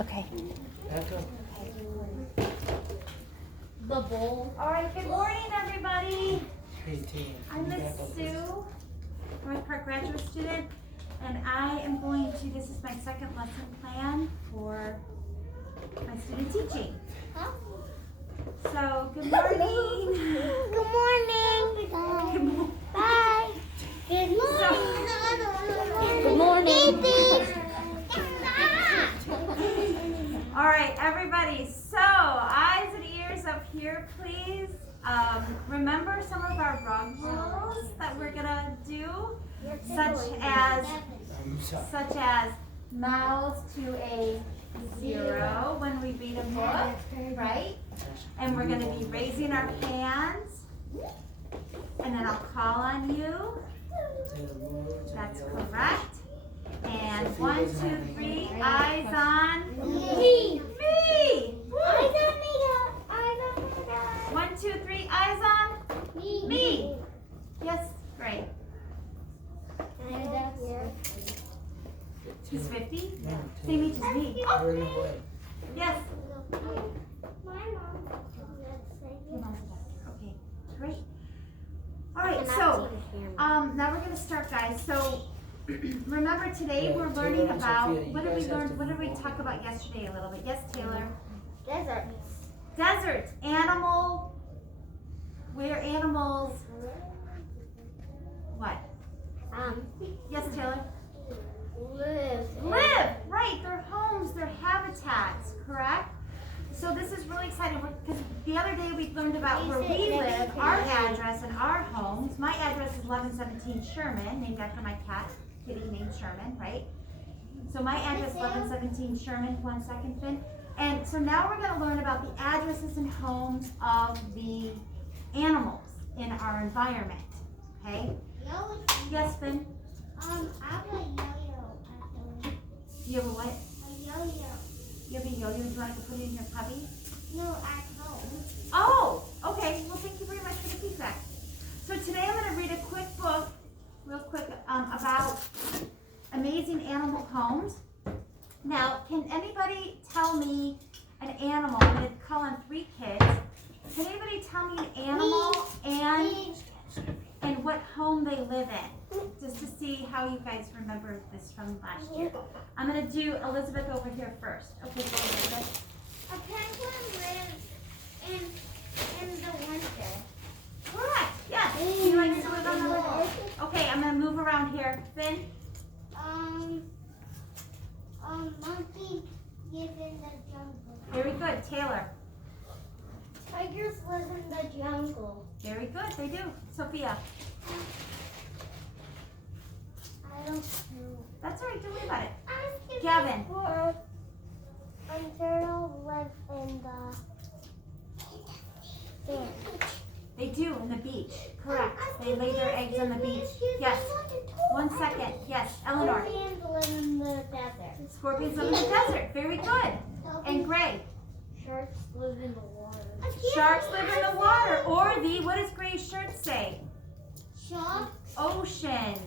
Okay. The bowl. All right, good morning, everybody. Hey, Tina. I'm Miss Sue, North Park graduate student, and I am going to, this is my second lesson plan for my student teaching. So, good morning. Good morning. Good morning. Bye. Good morning. Good morning. All right, everybody, so eyes and ears up here, please. Remember some of our rug rules that we're gonna do, such as mouths to a 0 when we read a book, right? And we're gonna be raising our hands, and then I'll call on you. That's correct. And 1, 2, 3, eyes on Me. me. Eyes on me. Eyes on me. 1, 2, 3, eyes on me. Yes, great. He's 50? Same age as me. Yes. Your mom's a doctor. Okay, great. All right, so now we're gonna start, guys. So remember today we're learning about, what did we learn? What did we talk about yesterday a little bit? Yes, Taylor. Deserts, where animals, what? Yes, Taylor. Live. Right, their homes, their habitats, correct? So this is really exciting because the other day we learned about where we live, our address and our homes. My address is 1117 Sherman, named after my cat, kitty named Sherman, right? So my address is 1117 Sherman, 1 second, Finn. And so now we're going to learn about the addresses and homes of the animals in our environment, okay? Yes, Finn? I have a yo-yo at You have a what? a yo-yo. You have a yo-yo, do you want to put it in your cubby? No, at home. Oh, okay. Well, thank you very much for the feedback. So today I'm going to read a quick book, real quick, about amazing animal homes. Now, can anybody tell me an animal? I'm going to call on 3 kids. Can anybody tell me an animal and what home they live in? Just to see how you guys remember this from last year. I'm going to do Elizabeth over here first. Okay, go Elizabeth. A penguin lives in the winter. Correct. Yes. You like to live on the river? Okay, I'm gonna move around here. Finn. Monkey live in the jungle. Very good. Taylor. Tigers live in the jungle. Very good. They do. Sophia. I don't know. That's all right. Don't worry about it. Ask Gavin. Turtle live in the sand. They do in the beach. Correct. They lay their eggs on the beach. Yes. 1 second. Yes. Eleanor. Scorpions live in the desert. Scorpions live in the desert. Very good. And Gray. Sharks live in the water. Sharks live in the water. Or the, what does Gray's shirt say? Sharks. Ocean.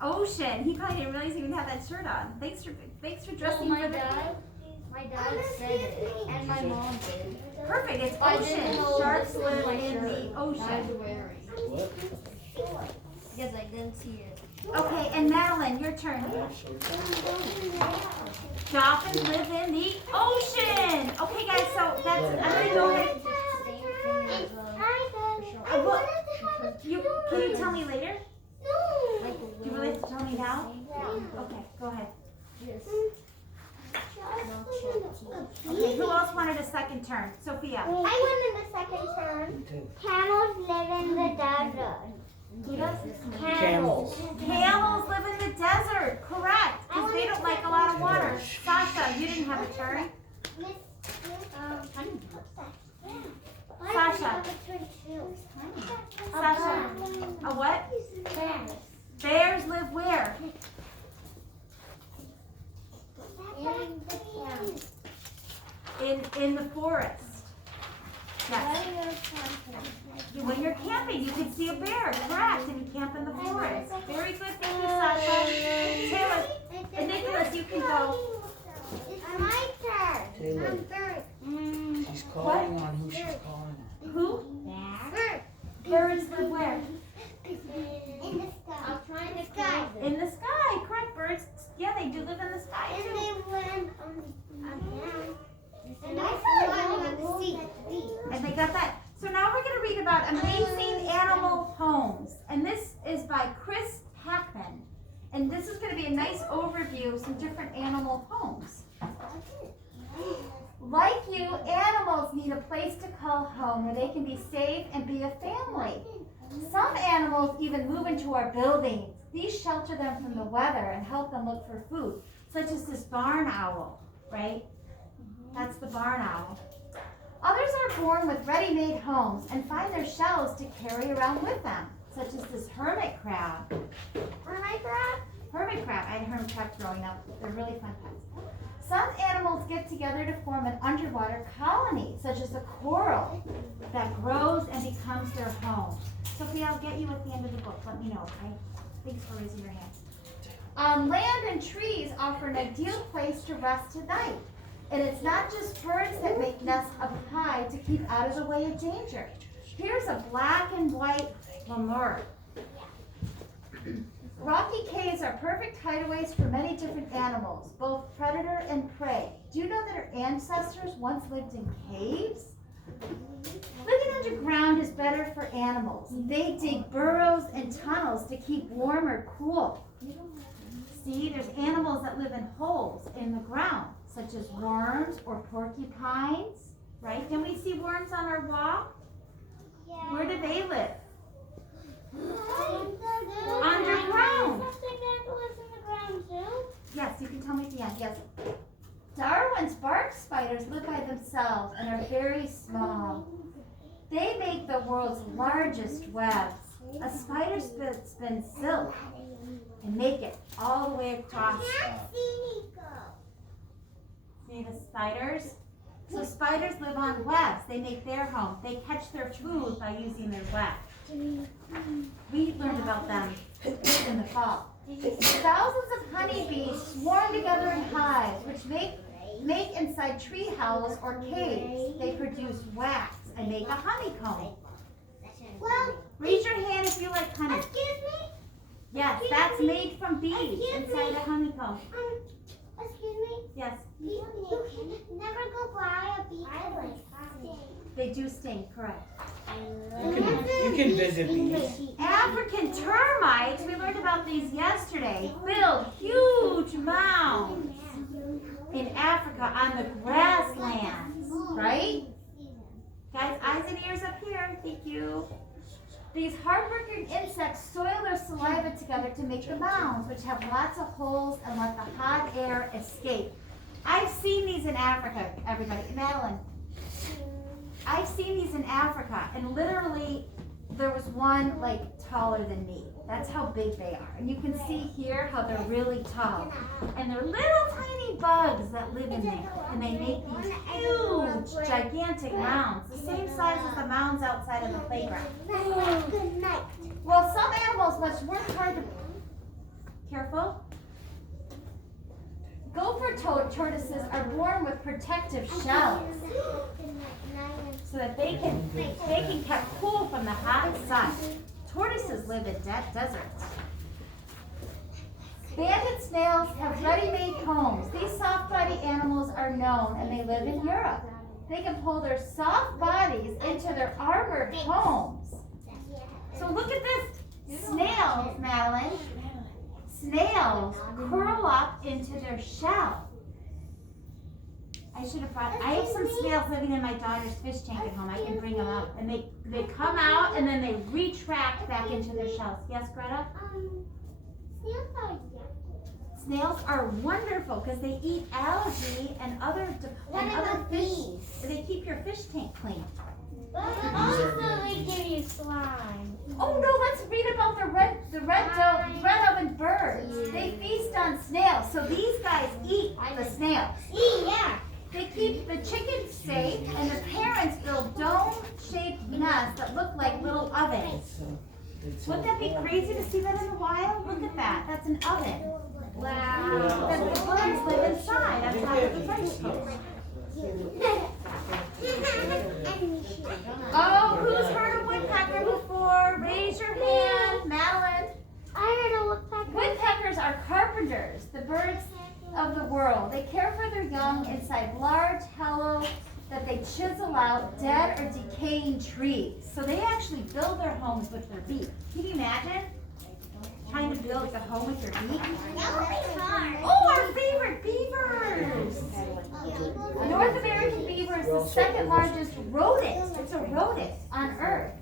Ocean. He probably didn't realize he even had that shirt on. Thanks for dressing for the. My dad said it, and my mom did. Perfect. It's I didn't ocean. know Sharks what live my in shirt the I was ocean. wearing. Because I didn't see it. Okay, and Madeline, your turn. Dolphins live in the ocean. Okay, guys. So that's. I'm gonna go ahead. Can you tell me later? Do you really have to tell me now? Okay, go ahead. Okay, who else wanted a second turn? Sophia. I went in the second turn. Camels live in the desert. Who does? Camels. Camels live in the desert. Correct. Because they don't like a lot of water. Sasha, you didn't have a turn. Sasha. Sasha. A what? Bears live where? In the forest. Yes. When you're camping, you can see a bear, correct, and you camp in the forest. Very good, thank you, Sasha. Taylor and Nicholas, you can go. they live. She's calling on who she's calling on. Who? Birds live where? In the sky. I'm trying to sky. In the sky, correct. Birds, yeah, they do live in the sky And too. they went down. And I saw see. And they got that. So now we're going to read about Amazing Animal Homes. And this is by Chris Hackman. And this is going to be a nice overview of some different animal homes. Like you, animals need a place to call home where they can be safe and be a family. Some animals even move into our buildings. These shelter them from the weather and help them look for food, such as this barn owl, right? That's the barn owl. Others are born with ready-made homes and find their shells to carry around with them, such as this hermit crab. Hermit crab? Hermit crab. I had hermit crab growing up. They're really fun pets. Some animals get together to form an underwater colony, such as a coral, that grows and becomes their home. Sophia, I'll get you at the end of the book. Let me know, okay? Thanks for raising your hand. Land and trees offer an ideal place to rest at night. And it's not just birds that make nests up high to keep out of the way of danger. Here's a black and white lemur. Rocky caves are perfect hideaways for many different animals, both predator and prey. Do you know that our ancestors once lived in caves? Living underground is better for animals. They dig burrows and tunnels to keep warm or cool. See, there's animals that live in holes in the ground, such as worms or porcupines, right? Can we see worms on our walk? Yeah. Where do they live? Underground. Underground. Something that was in the ground too? Yes, you can tell me at the end, yes. Darwin's bark spiders live by themselves and are very small. They make the world's largest webs. A spider spins silk and make it all the way across. See the spiders? So spiders live on webs. They make their home. They catch their food by using their web. We learned about them in the fall. Thousands of honeybees swarm together in hives, which make inside tree hollows or caves. They produce wax and make a honeycomb. Well, Raise your hand if you like honey. excuse me? Yes, that's made from bees inside a honeycomb. Excuse me? Yes, You can never go buy a bee like they do sting, correct. You can visit bees. African termites, we learned about these yesterday, build huge mounds in Africa on the grasslands, right? Guys, eyes and ears up here, thank you. These hardworking insects soil their saliva together to make the mounds, which have lots of holes and let the hot air escape. I've seen these in Africa, everybody. Madeline, I've seen these in Africa, and literally there was one like taller than me. That's how big they are. And you can see here how they're really tall. And they're little tiny bugs that live in there. And they make these huge, gigantic mounds, the same size as the mounds outside of the playground. Good night. Well, some animals must work hard to... Careful. Gopher tortoises are born with protective shells so that they can keep cool from the hot sun. Tortoises live in deserts. Banded snails have ready-made homes. These soft-bodied animals are known, and they live in Europe. They can pull their soft bodies into their armored homes. So look at this. Snails, Madeline. Snails curl up into their shell. I should have brought, I have some snails living in my daughter's fish tank at home. I can bring them up. And they come out and then they retract back into their shells. Yes, Greta? Snails are wonderful because they eat algae and other fish. They keep your fish tank clean. Also, they give you slime. Oh no, let's read about the red oven birds. They feast on snails. So these guys eat the snails. Yeah. They keep the chickens safe, and the parents build dome-shaped nests that look like little ovens. Wouldn't that be crazy to see that in the wild? Look at that. That's an oven. Wow. That the birds live inside on top of the french toast. birds of the world. They care for their young inside large hollows that they chisel out dead or decaying trees. So they actually build their homes with their beak. Can you imagine trying to build a home with your beak? Oh, our favorite beavers! The North American beaver is the second largest rodent. It's a rodent on Earth.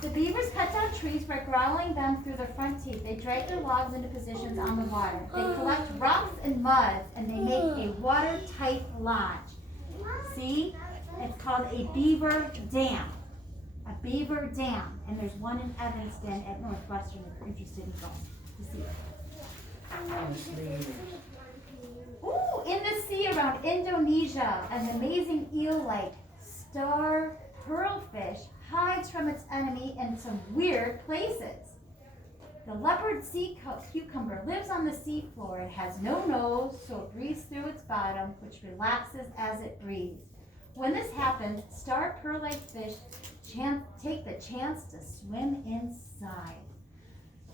The beavers cut down trees by growling them through their front teeth. They drag their logs into positions on the water. They collect rocks and mud, and they make a watertight lodge. See? It's called a beaver dam. A beaver dam. And there's one in Evanston at Northwestern if you're interested in going to see it. Ooh, in the sea around Indonesia, an amazing eel-like star pearlfish hides from its enemy in some weird places. The leopard sea cucumber lives on the seafloor. It has no nose, so it breathes through its bottom, which relaxes as it breathes. When this happens, star pearl-like fish take the chance to swim inside.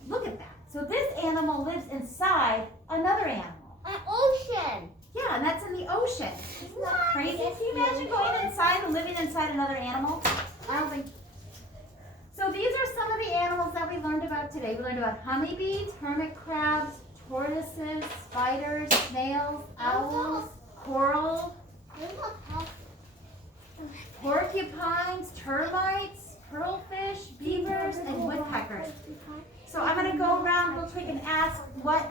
Look at that. So this animal lives inside another animal. An ocean. Yeah, and that's in the ocean. Isn't that crazy? Can you imagine going inside and living inside another animal? I don't think. So these are some of the animals that we learned about today. We learned about honeybees, hermit crabs, tortoises, spiders, snails, owls, coral, porcupines, termites, pearlfish, beavers, and woodpeckers. So I'm going to go around real quick and ask what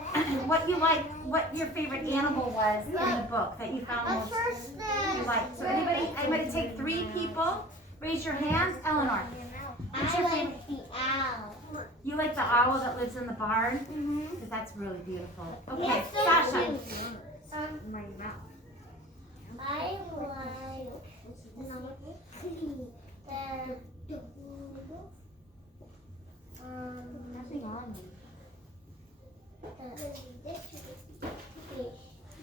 you like, what your favorite animal was in the book that you found most you like. So anybody, I'm going to take 3 people. Raise your hands. Eleanor. What's your favorite? The owl. You like the owl that lives in the barn? Because that's really beautiful. Okay, Sasha. My mouth. I like Nothing on me.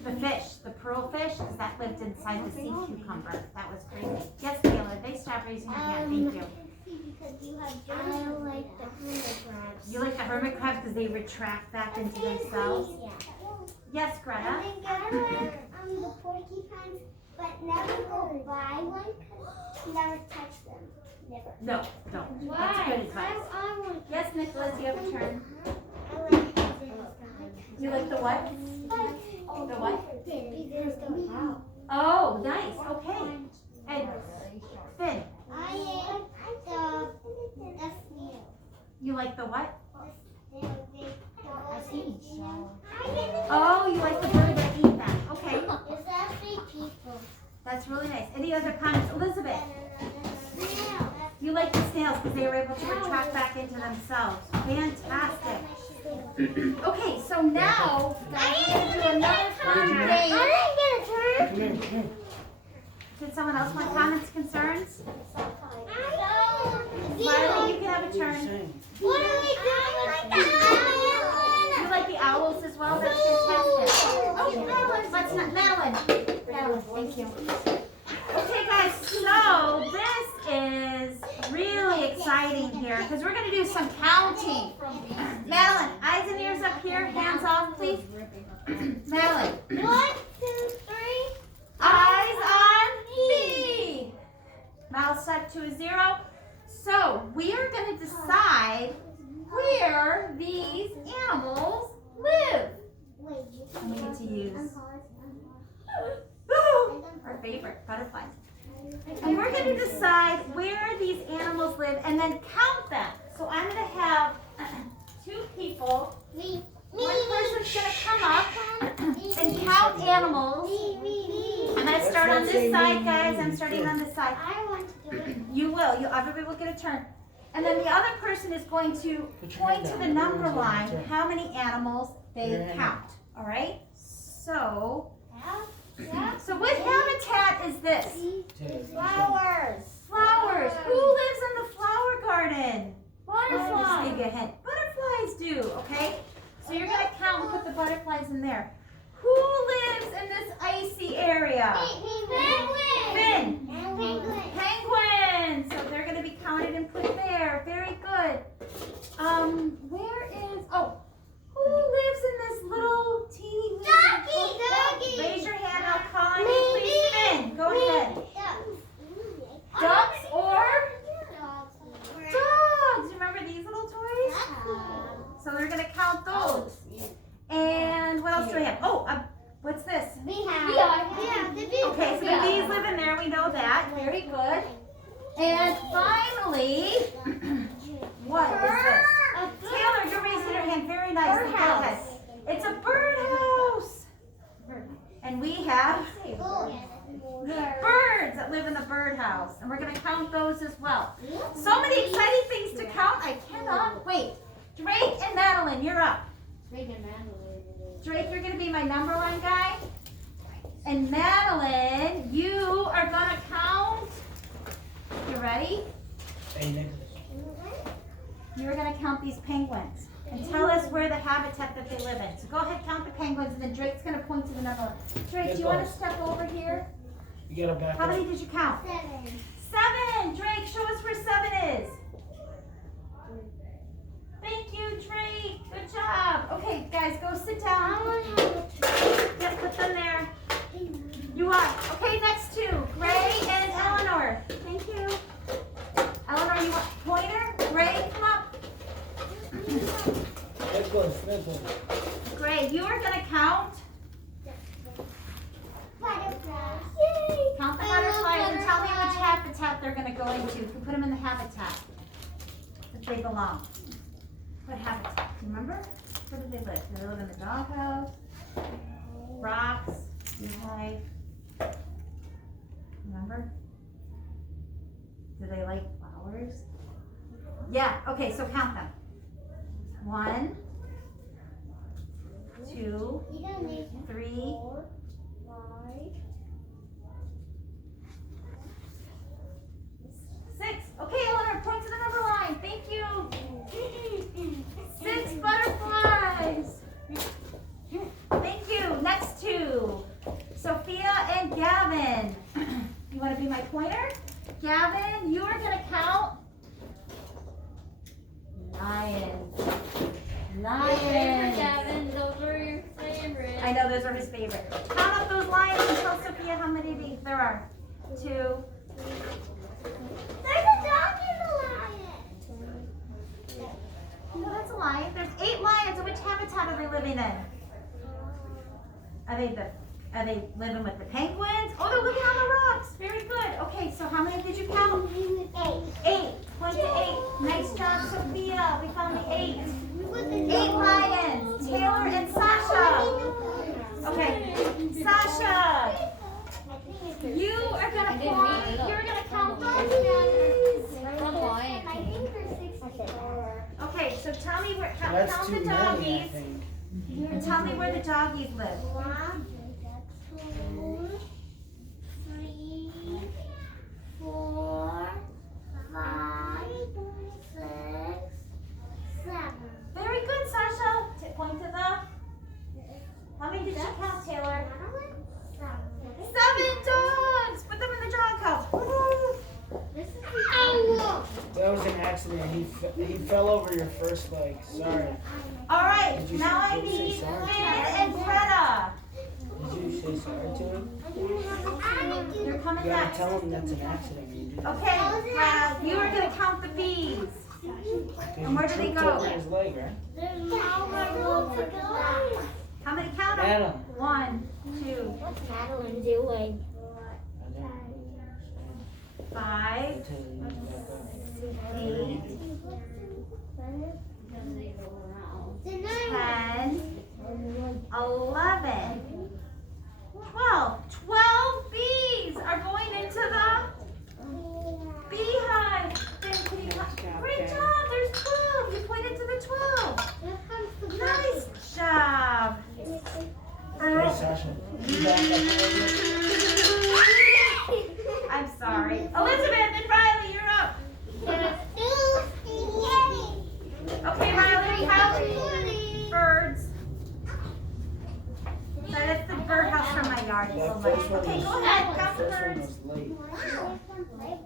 The fish, the pearl fish, because that lived inside the sea cucumber. That was crazy. Yes, Taylor, they stopped raising their hand. Thank you. I like the hermit crabs. You like the hermit crabs because they retract back into themselves? Yeah. Yes, Greta. I think I like the porcupines, but never go buy one because never touch them. Never. No, don't. That's good advice. I want. Yes, Nicholas, you have a turn. I like the You like the what? Oh, the what? Because the owl. Oh, nice. Okay. And Finn, I like the snail. you like the what? I see. Oh, you like the bird that eat them. Okay. It's actually people. That's really nice. Any other comments? Elizabeth, Snail. you like the snails because they were able to retract back into themselves. Fantastic. Okay, so now we're going to do another fun game. I didn't get a turn. Come here, come here. Did someone else want comments, concerns? I Riley, you can have a What are you turn. saying? What are we doing? You like the owls as well? That's fantastic. Oh, let's not. Madeline. Madeline, thank you. Okay, guys, so this is really exciting here because we're going to do some counting. Madeline, eyes and ears up here, hands off, please. Madeline. 1, 2, 3. Eyes on me. Mouth set to a 0. So we are going to decide where these animals live. And we get to use our favorite, butterflies. And we're going to decide where these animals live and then count them. So I'm going to have 2 people. Me. One person's going to come up and count animals. I'm going to start on this side, guys. I'm starting on this side. I want to do it. You will. Everybody will get a turn. And then the other person is going to point to the number line how many animals they count. All right? So what habitat is this? Flowers. Flowers. Who lives in the flower garden? I'll just Butterflies. give you a hint. Butterflies do, okay? So you're going to count and put the butterflies in there. Who lives in this icy area? Finn. Penguins. So they're going to be counted and put there. Very good. Who lives in this little else do I have? Oh, what's this? We have the bees. Okay, so the bees live in there. We know that. Very good. And finally, what is this? Taylor, you're raising your hand. Very nice. Go ahead. It's a birdhouse. And we have birds that live in the birdhouse. And we're going to count those as well. So many exciting things to count. I cannot wait. Drake and Madeline, you're up. Drake, you're going to be my number one guy. And Madeline, you are going to count. You ready? Hey, Nicholas. You're going to count these penguins and tell us where the habitat that they live in. So go ahead, count the penguins, and then Drake's going to point to the number one. Drake, do you want to step over here? You gotta back How up. many did you count? 7. Drake, show us where 7 is. Thank you, Drake. Good job. Okay, guys, go sit down. Yep, put them there. You are. Okay, next two. Gray and Eleanor. Thank you. Eleanor, you want pointer? Gray, come up. Nicholas. Gray, you are going to count. Butterflies. Count the butterflies and tell me which habitat they're going to go into. You can put them in the habitat that they belong. What habitat? Do you remember? Where do they live? Do they live in the doghouse? Rocks? Beehive? Remember? Do they like flowers? Yeah, okay, so count them. 1, 2, You don't need 3, 6. Okay, Eleanor, point to the number line. Thank you. 6 butterflies. Thank you. Next two. Sophia and Gavin. You want to be my pointer? Gavin, you are going to count lions. Lions. Gavin, those are your favorites. I know those are his favorite. Count up those lions and tell Sophia how many there are. 2. There's a dog in the lion. No, that's a lion. There's 8 lions. Which habitat are they living in? Are they living with the penguins? Oh, they're living on the rocks. Very good. Okay, so how many did you count? 8. Point to 8. Nice job, Sophia. We found the 8. 8 lions. Taylor and Sasha. Okay, Sasha. You are gonna point. You're gonna count those. Okay, so tell me where. That's Count too the many, I doggies. think. And tell me where the doggies live. 1, 2, 3, 4, 5, 6, 7. Very good, Sasha. Point to the. How many did you count, Taylor? 7 dogs. Put them in the dog house. Woo. That was an accident. He fell over your first leg. Sorry. All right, Did you- now I did you say need sorry? Finn and Greta. Did you say sorry to him? You're coming You gotta next. tell him that's an accident. You do. Okay, Greta, you are gonna count the bees. And where do they Tripped go? over his leg, right? How many count them? Adam. 1, 2, What's Madeline doing? I don't 5, until you back up. 8, 10, 11, 12. 12 bees are going into the beehive. Then can you count? Great job. There's 12. You pointed to the 12. Nice job. Hey, Sasha. You back up a little bit? I'm sorry. Elizabeth and Riley, you're up. Okay, Riley, count birds. So that's the birdhouse from my yard. That first one Okay, was- go ahead. the Count the first one birds. was late.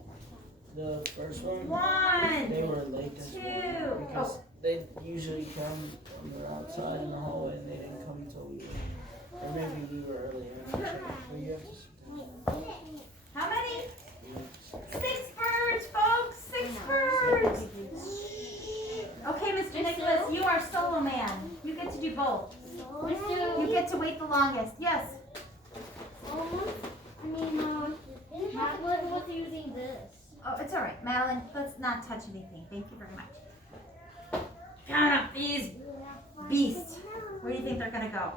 The first one, 1, they were late this 2. morning because Oh, they usually come when they're outside in the hallway and they didn't come until we were, or maybe we were earlier. Well, you have to sit how many? down. 6 birds, folks. 6 birds. Okay, Mr. Nicholas, you are solo man. You get to do both. You get to wait the longest. Yes. What's using this? Oh, it's all right, Madeline. Let's not touch anything. Thank you very much. Count up these beasts. Where do you think they're gonna go?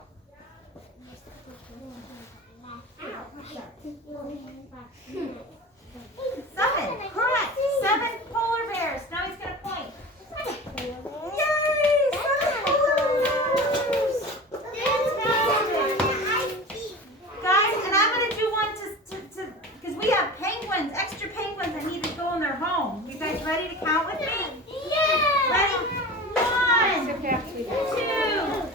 7. Correct. 7 polar bears. Now he's gonna point. Yay! 7 polar bears. Guys, and I'm gonna do one to because we have penguins, extra penguins that need to go in their home. You guys ready to count with me? Ready? 1, 2,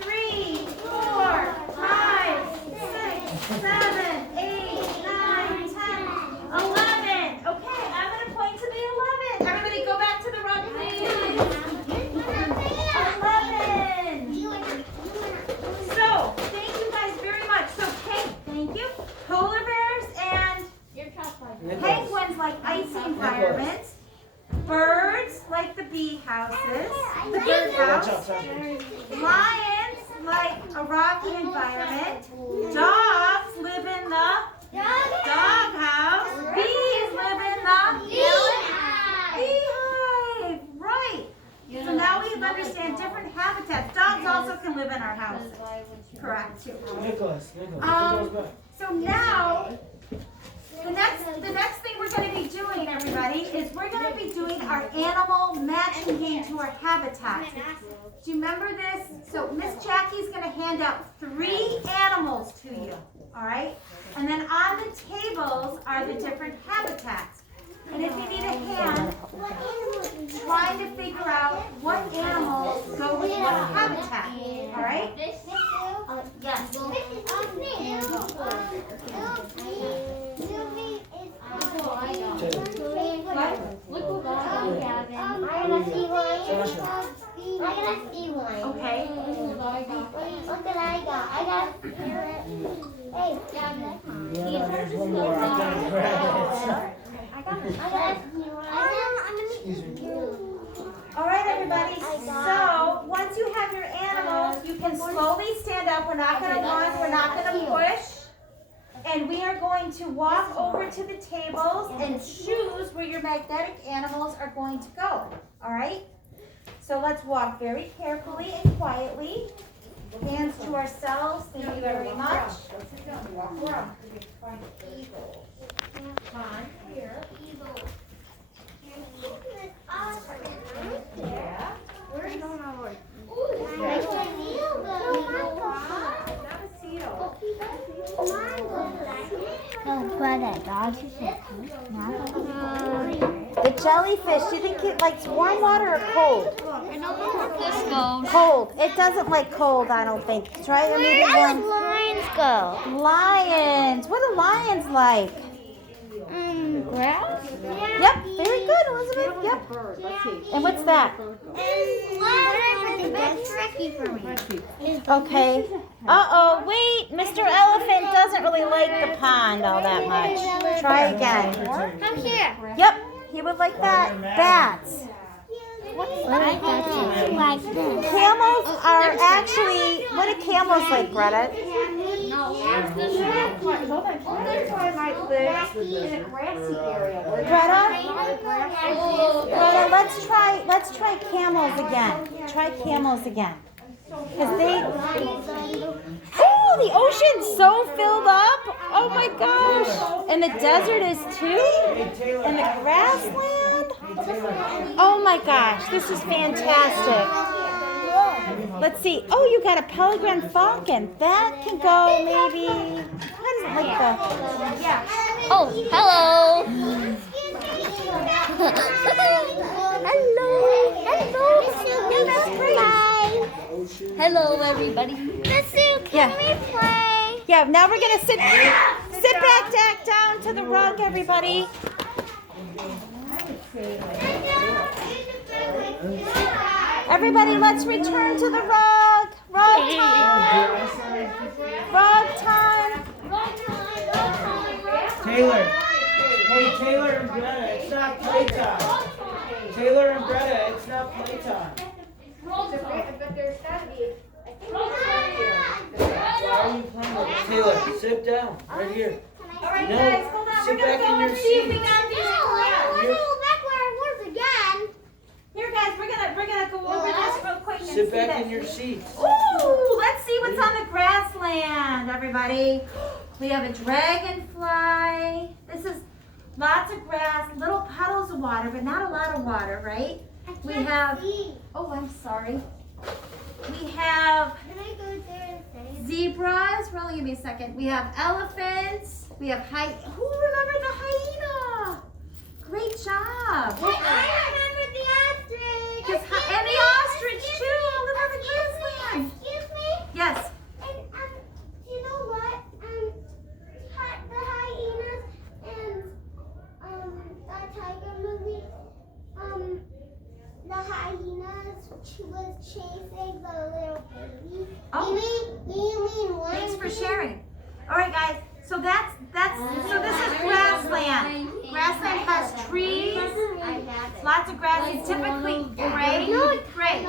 3, 4, 5, 6, 7, 8, 9, 10, 11. Okay, I'm gonna point to the 11. Everybody go back to the rug, please. 11. So, thank you guys very much. So, thank you. Polar bears and penguins like icy environments. Birds like the bee houses, the bird house. Lions like a rocky environment. Dogs live in the dog house. Bees live in the beehive. Right. So now we understand different habitats. Dogs also can live in our house. Correct. Nicholas. So now, the next thing we're going to be doing, everybody, is we're going to be doing our animal matching game to our habitat. Do you remember this? So Miss Jackie's going to hand out 3 animals to you, all right? And then on the tables are the different habitats. And if you need a hand trying to figure out what animals go with what habitat, all right? Yes. I got a see one. Okay. Look what I got. I got a parrot. Hey, There's one more. I'm gonna grab it. I got a see one. I'm gonna eat you. All right, everybody. So once you have your animals, you can slowly stand up. We're not going to run. We're not going to push. And we are going to walk over to the tables and choose where your magnetic animals are going to go. All right? So let's walk very carefully and quietly. Hands to ourselves. Thank you very much. Walk around. Find the eagle. Come here. Yeah. Where are you going over? Not Not a seal. The jellyfish, do you think it likes warm water or cold? This goes. Cold. It doesn't like cold, I don't think. Try maybe warm. lions go? Lions. What do lions like? Grass? Yep, very good, Elizabeth. Yep. And what's that? That's tricky for me. Okay. Uh-oh, wait. Mr. Elephant doesn't really like the pond all that much. Try again. Come here. Yep, he would like that. Bats. Camels are actually, what do camels like, Greta? Greta, let's try camels again. Try camels again. Because the ocean's so filled up. Oh my gosh. And the desert is too. And the grassland. Oh my gosh, this is fantastic. Let's see. Oh, you got a Peregrine Falcon. That can go maybe. How does it like the? Yeah. Oh, hello. Hello, everybody. Can we play? Yeah. Now we're gonna sit back down to the rug, everybody. Everybody, let's return to the rug. Rug time. Rug time. Taylor. Hey, Taylor and Greta, it's not playtime. Taylor and Greta, it's not playtime. But there's gotta be. Why are are you playing with? Taylor, sit down, right here. All right, No, guys, hold on. sit We're gonna back in go your and see if we seat. got these No, I don't want to correct. go back where I was again. Here, guys, we're gonna go over this real quick and Sit see back that. in your seat. Ooh, let's see what's on the grassland, everybody. We have a dragonfly. This is lots of grass, little puddles of water, but not a lot of water, right? We have, oh, I'm sorry. We have Can I go there and say? zebras. Well, give me a second. We have elephants. We have who remembered the hyena? Great job. I remember the ostrich. And the ostrich too. Look at the grassland. Excuse me. Yes. And you know what? The hyenas and that tiger movie. The hyenas was chasing the little baby. Oh. You mean one? Thanks for sharing. All right, guys. So so this is grassland. Grassland has trees, lots of grass. It's typically gray. Gray.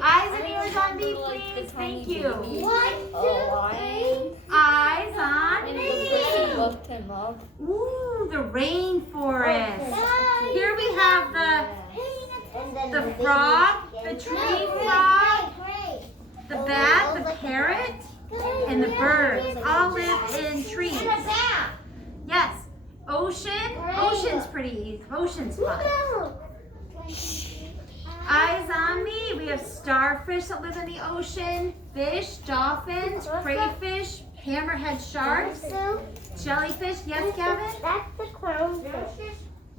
Eyes and ears on me, please. Thank you. 1, 2, 3. Eyes on me. Looked him up. Ooh, the rainforest. Here we have the frog, the tree frog, the bat, the parrot, and the birds all live in trees. Yes. Ocean's pretty easy. Ocean's fun. Eyes on me. We have starfish that live in the ocean, fish, dolphins, crayfish, hammerhead sharks, jellyfish. Yes, Gavin? That's the clownfish.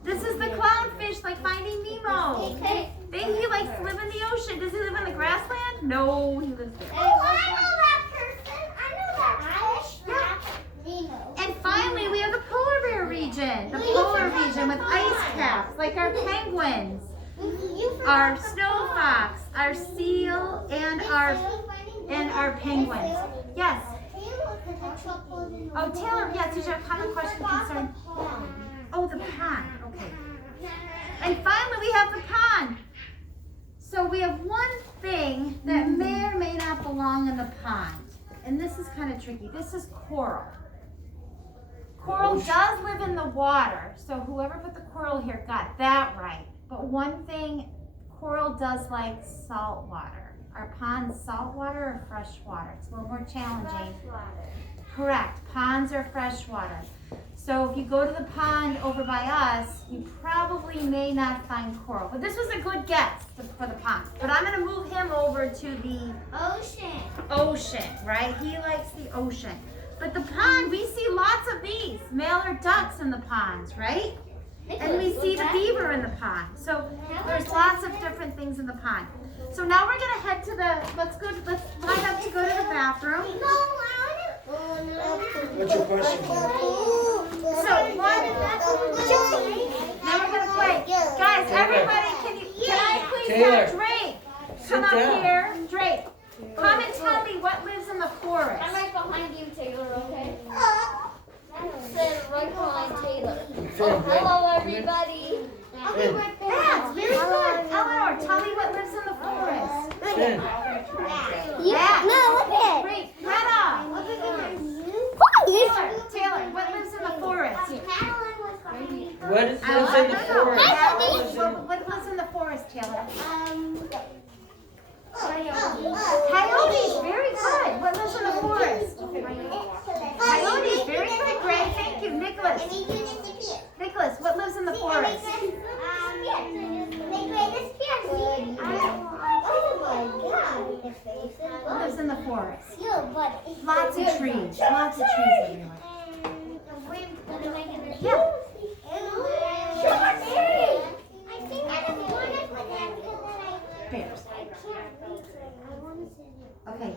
This is the clownfish, like Finding Nemo. He likes to live in the ocean. Does he live in the grassland? No, he lives there. Oh, I know that person. I know that fish. Nemo. And finally, we have the polar bear region. The polar region with ice caps, like our penguins, our snow fox, our seal, and our penguins. Yes. Oh, Taylor, yes, did you have a comment, question, concern? Oh, the pond. Okay. And finally, we have the pond. So we have one thing that may or may not belong in the pond. And this is kind of tricky. This is coral. Coral does live in the water. So whoever put the coral here got that right. But one thing, coral does like salt water. Are ponds salt water or fresh water? It's a little more challenging. Correct. Ponds are fresh water. So if you go to the pond over by us, you probably may not find coral. But this was a good guess for the pond. But I'm going to move him over to the ocean, right? He likes the ocean. But the pond, we see lots of these. Mallard ducks in the ponds, right? And we see the beaver in the pond. So there's lots of different things in the pond. So now we're going to head to let's line up to go to the bathroom. What's your question? So then we're gonna play. Guys, everybody, can I please Taylor, have Drake sit come up down. here? Drake, come and tell me what lives in the forest. I'm right behind you, Taylor, okay? Sit right behind Taylor. Finn, Hello, come here. everybody. Bats, very good. Eleanor, tell me what lives in the forest. Finn, Bats. Great. Greta. Taylor, what lives in the forest? what is lives in the forest? What lives in the forest, Taylor? Coyotes, very good. What lives in the forest? Coyotes, very good. Great, thank you. Nicholas, what lives in the forest? What lives in the forest? Lots of trees. Lots of trees everywhere. Yeah. Bears. Okay.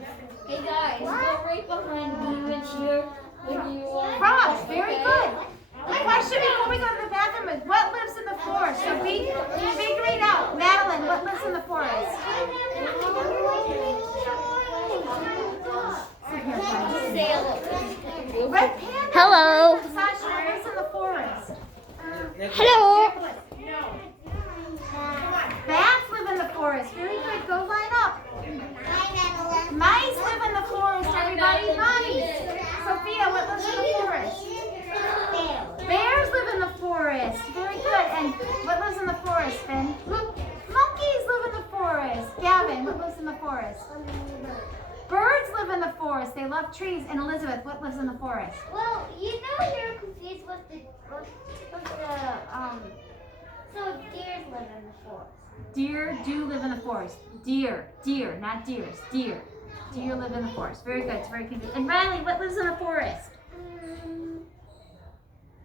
Hey guys, go right behind me when you're Frogs, very good. The question before we go to the bathroom is what lives in the forest? So figure it out. Madeline, what lives in the forest? Red panda. Hello. Sasha, what lives in the forest? Hello. Bats live in the forest. Very good. Go line up. Mice live in the forest, everybody. talk trees. And Elizabeth, what lives in the forest? Well, you know you're confused with the so deers live in the forest. Deer do live in the forest. Deer, not deers. Deer live in the forest. Very good. It's very confusing. And Riley, what lives in the forest?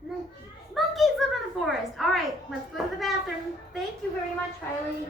Monkey. Monkeys live in the forest. All right, let's go to the bathroom. Thank you very much, Riley.